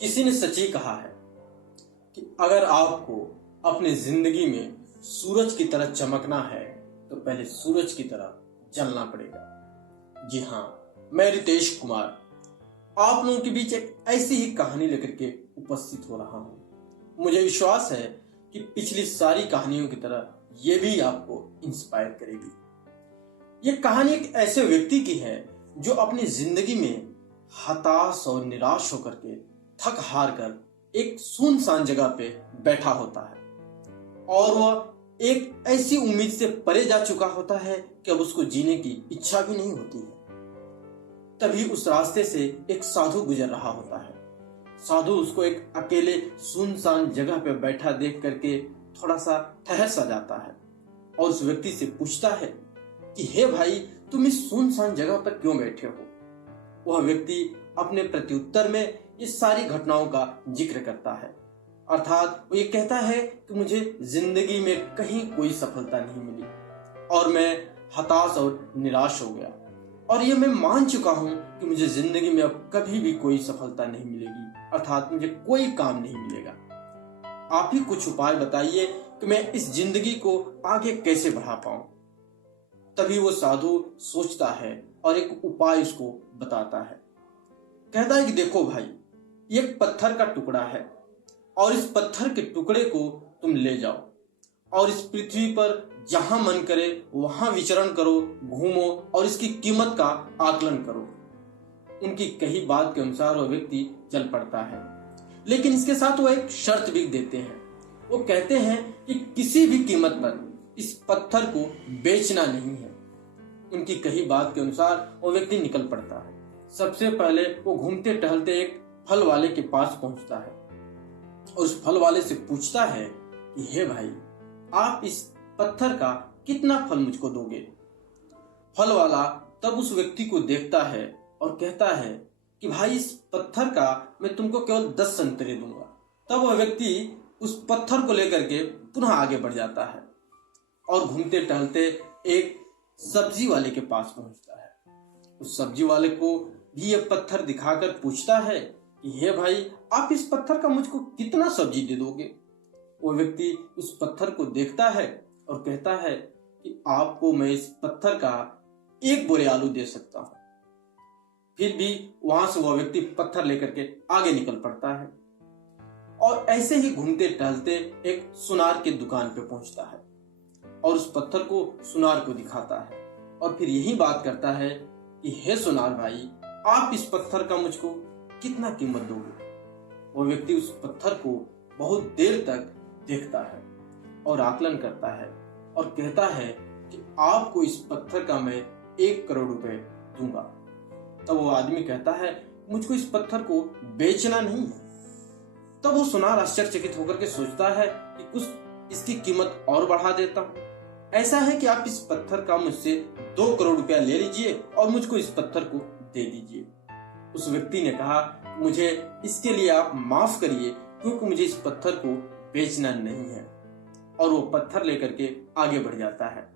किसी ने सच ही कहा है कि अगर आपको अपने जिंदगी में सूरज की तरह चमकना है तो पहले सूरज की तरह जलना पड़ेगा। जी हाँ, मैं रितेश कुमार आप लोगों के बीच एक ऐसी ही कहानी लेकर के उपस्थित हो रहा हूँ। मुझे विश्वास है कि पिछली सारी कहानियों की तरह ये भी आपको इंस्पायर करेगी। ये कहानी एक ऐसे व्यक्ति की है जो अपनी जिंदगी में हताश और निराश होकर के थक हार कर एक सुनसान जगह पे बैठा होता है और वह एक ऐसी उम्मीद से परे जा चुका होता है कि अब उसको जीने की इच्छा भी नहीं होती है। तभी उस रास्ते से एक साधु गुजर रहा होता है। साधु उसको एक अकेले सुनसान जगह पे बैठा देख करके थोड़ा सा ठहर सा जाता है और उस व्यक्ति से पूछता है कि हे भाई, तुम इस सुनसान जगह पर क्यों बैठे हो? वह व्यक्ति अपने प्रत्युत्तर में इस सारी घटनाओं का जिक्र करता है, अर्थात वो ये कहता है कि मुझे जिंदगी में कहीं कोई सफलता नहीं मिली और मैं हताश और निराश हो गया और ये मैं मान चुका हूं कि मुझे जिंदगी में अब कभी भी कोई सफलता नहीं मिलेगी, अर्थात मुझे कोई काम नहीं मिलेगा। आप ही कुछ उपाय बताइए कि मैं इस जिंदगी को आगे कैसे बढ़ा पाऊं। तभी वो साधु सोचता है और एक उपाय उसको बताता है। कहता है कि देखो भाई, एक पत्थर का टुकड़ा है और इस पत्थर के टुकड़े को तुम ले जाओ और इस पृथ्वी पर जहां मन करे वहां विचरण करो, घूमो और इसकी कीमत का आकलन करो। उनकी कही बात के अनुसार वह व्यक्ति चल पड़ता है, लेकिन इसके साथ वो एक शर्त भी देते हैं। वो कहते हैं कि किसी भी कीमत पर इस पत्थर को बेचना नहीं है। उनकी कही बात के अनुसार वो व्यक्ति निकल पड़ता है। सबसे पहले वो घूमते टहलते एक फल वाले के पास पहुंचता है और उस फल वाले से पूछता है कि हे भाई, आप इस पत्थर का कितना फल मुझको दोगे? फल वाला तब उस व्यक्ति को देखता है और कहता है कि भाई, इस पत्थर का मैं तुमको केवल 10 संतरे दूंगा। तब वह व्यक्ति उस पत्थर को लेकर के पुनः आगे बढ़ जाता है और घूमते टहलते एक सब्जी वाले के पास पहुंचता है। उस सब्जी वाले को भी यह पत्थर दिखाकर पूछता है कि हे भाई, आप इस पत्थर का मुझको कितना सब्जी दे दोगे? वो व्यक्ति उस पत्थर को देखता है और कहता है कि आपको मैं इस पत्थर का 1 बोरे आलू दे सकता हूं। फिर भी वहां से वह व्यक्ति पत्थर लेकर के आगे निकल पड़ता है और ऐसे ही घूमते टहलते एक सुनार की दुकान पे पहुंचता है और उस पत्थर को सुनार को दिखाता है और फिर यही बात करता है कि हे सुनार भाई, आप इस पत्थर का मुझको कितना कीमत दोगे? वो व्यक्ति उस पत्थर को बहुत देर तक देखता है और आकलन करता है और कहता है कि आपको इस पत्थर का मैं 1 करोड़ रुपए दूंगा। तब वो आदमी कहता है, मुझको इस पत्थर को बेचना नहीं है। तब वो सुनार आश्चर्यचकित होकर के सोचता है कि कुछ इसकी कीमत और बढ़ा देता हूं। ऐसा है कि आप इस पत्थर का मुझसे 2 करोड़ रुपया ले लीजिए और मुझको इस पत्थर को दे दीजिए। उस व्यक्ति ने कहा, मुझे इसके लिए आप माफ करिए क्योंकि मुझे इस पत्थर को बेचना नहीं है, और वो पत्थर लेकर के आगे बढ़ जाता है।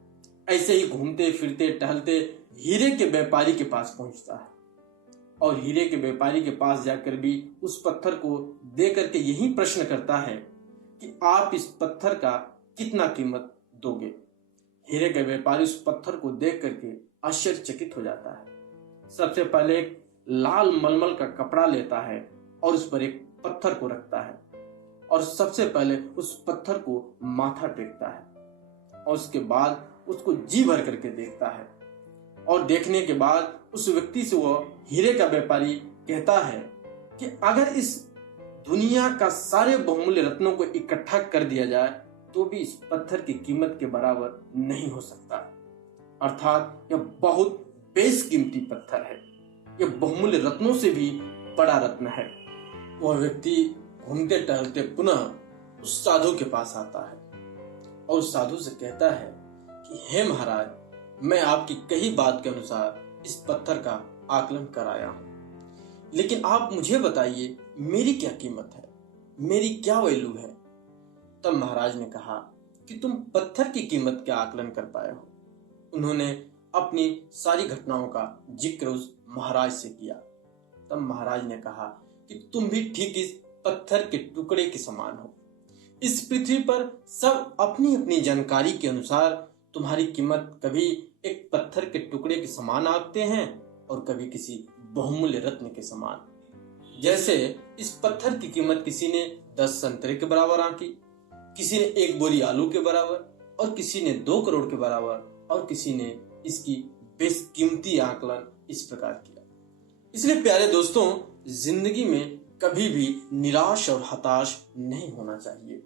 ऐसे ही घूमते फिरते टहलते हीरे के व्यापारी के पास पहुंचता है और हीरे के व्यापारी के पास जाकर भी उस पत्थर को दे करके यही प्रश्न करता है कि आप इस पत्थर का कितना कीमत दोगे? हीरे के व्यापारी उस पत्थर को देख करके आश्चर्यचकित हो जाता है। सबसे पहले एक लाल मलमल का कपड़ा लेता है और उस पर एक पत्थर को रखता है और सबसे पहले उस पत्थर को माथा टेकता है और उसके बाद उसको जी भर करके देखता है और देखने के बाद उस व्यक्ति से वह हीरे का व्यापारी कहता है कि अगर इस दुनिया का सारे बहुमूल्य रत्नों को इकट्ठा कर दिया जाए तो भी इस पत्थर की कीमत के बराबर नहीं हो सकता, अर्थात यह बहुत बेशकीमती पत्थर है। यह बहुमूल्य रत्नों से भी बड़ा रत्न है। वह व्यक्ति घूमते टहलते पुनः उस साधु के पास आता है और उस साधु से कहता है कि हे महाराज, मैं आपकी कही बात के अनुसार इस पत्थर का आकलन कराया हूं, लेकिन आप मुझे बताइए मेरी क्या कीमत है, मेरी क्या वैल्यू है? तब महाराज ने कहा कि तुम पत्थर की कीमत क्या आकलन कर पाए हो? उन्होंने अपनी सारी घटनाओं का जिक्र उस महाराज से किया। तब महाराज ने कहा कि तुम भी ठीक इस पत्थर के टुकड़े के समान हो। इस पृथ्वी पर सब अपनी अपनी जानकारी के अनुसार तुम्हारी कीमत कभी एक पत्थर के टुकड़े के समान आंकते हैं और कभी किसी बहुमूल्य रत्न के समान। जैसे इस पत्थर की कीमत किसी ने 10 संतरे के बराबर आंकी, किसी ने 1 बोरी आलू के बराबर और किसी ने 2 करोड़ के बराबर और किसी ने इसकी बेशकीमती आकलन इस प्रकार किया। इसलिए प्यारे दोस्तों, जिंदगी में कभी भी निराश और हताश नहीं होना चाहिए।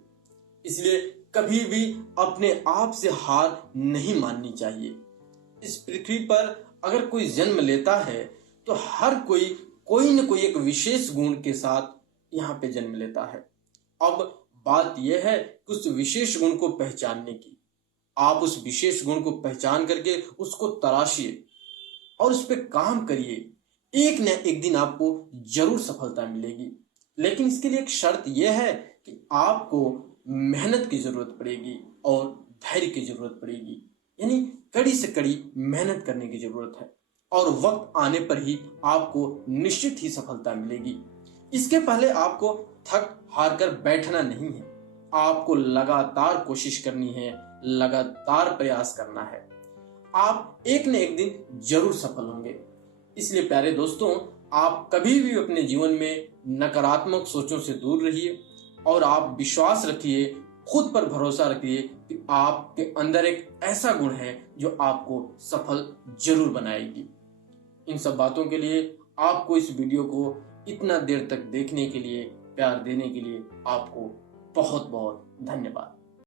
इसलिए कभी भी अपने आप से हार नहीं माननी चाहिए। इस पृथ्वी पर अगर कोई जन्म लेता है तो हर कोई न कोई एक विशेष गुण के साथ यहाँ पे जन्म लेता है। अब बात यह है कि उस विशेष गुण को पहचानने की। आप उस विशेष गुण को पहचान करके उसको तराशिए और उस पर काम करिए। एक न एक दिन आपको जरूर सफलता मिलेगी, लेकिन इसके लिए एक शर्त यह है कि आपको मेहनत की जरूरत पड़ेगी और धैर्य की जरूरत पड़ेगी, यानी कड़ी से कड़ी मेहनत करने की जरूरत है और वक्त आने पर ही आपको निश्चित ही सफलता मिलेगी। इसके पहले आपको थक हार कर बैठना नहीं है, आपको लगातार कोशिश करनी है, लगातार प्रयास करना है। आप एक न एक दिन जरूर सफल होंगे। इसलिए प्यारे दोस्तों, आप कभी भी अपने जीवन में नकारात्मक सोचों से दूर रहिए और आप विश्वास रखिए, खुद पर भरोसा रखिए कि आपके अंदर एक ऐसा गुण है जो आपको सफल जरूर बनाएगी। इन सब बातों के लिए, आपको इस वीडियो को इतना देर तक देखने के लिए, प्यार देने के लिए आपको बहुत बहुत धन्यवाद।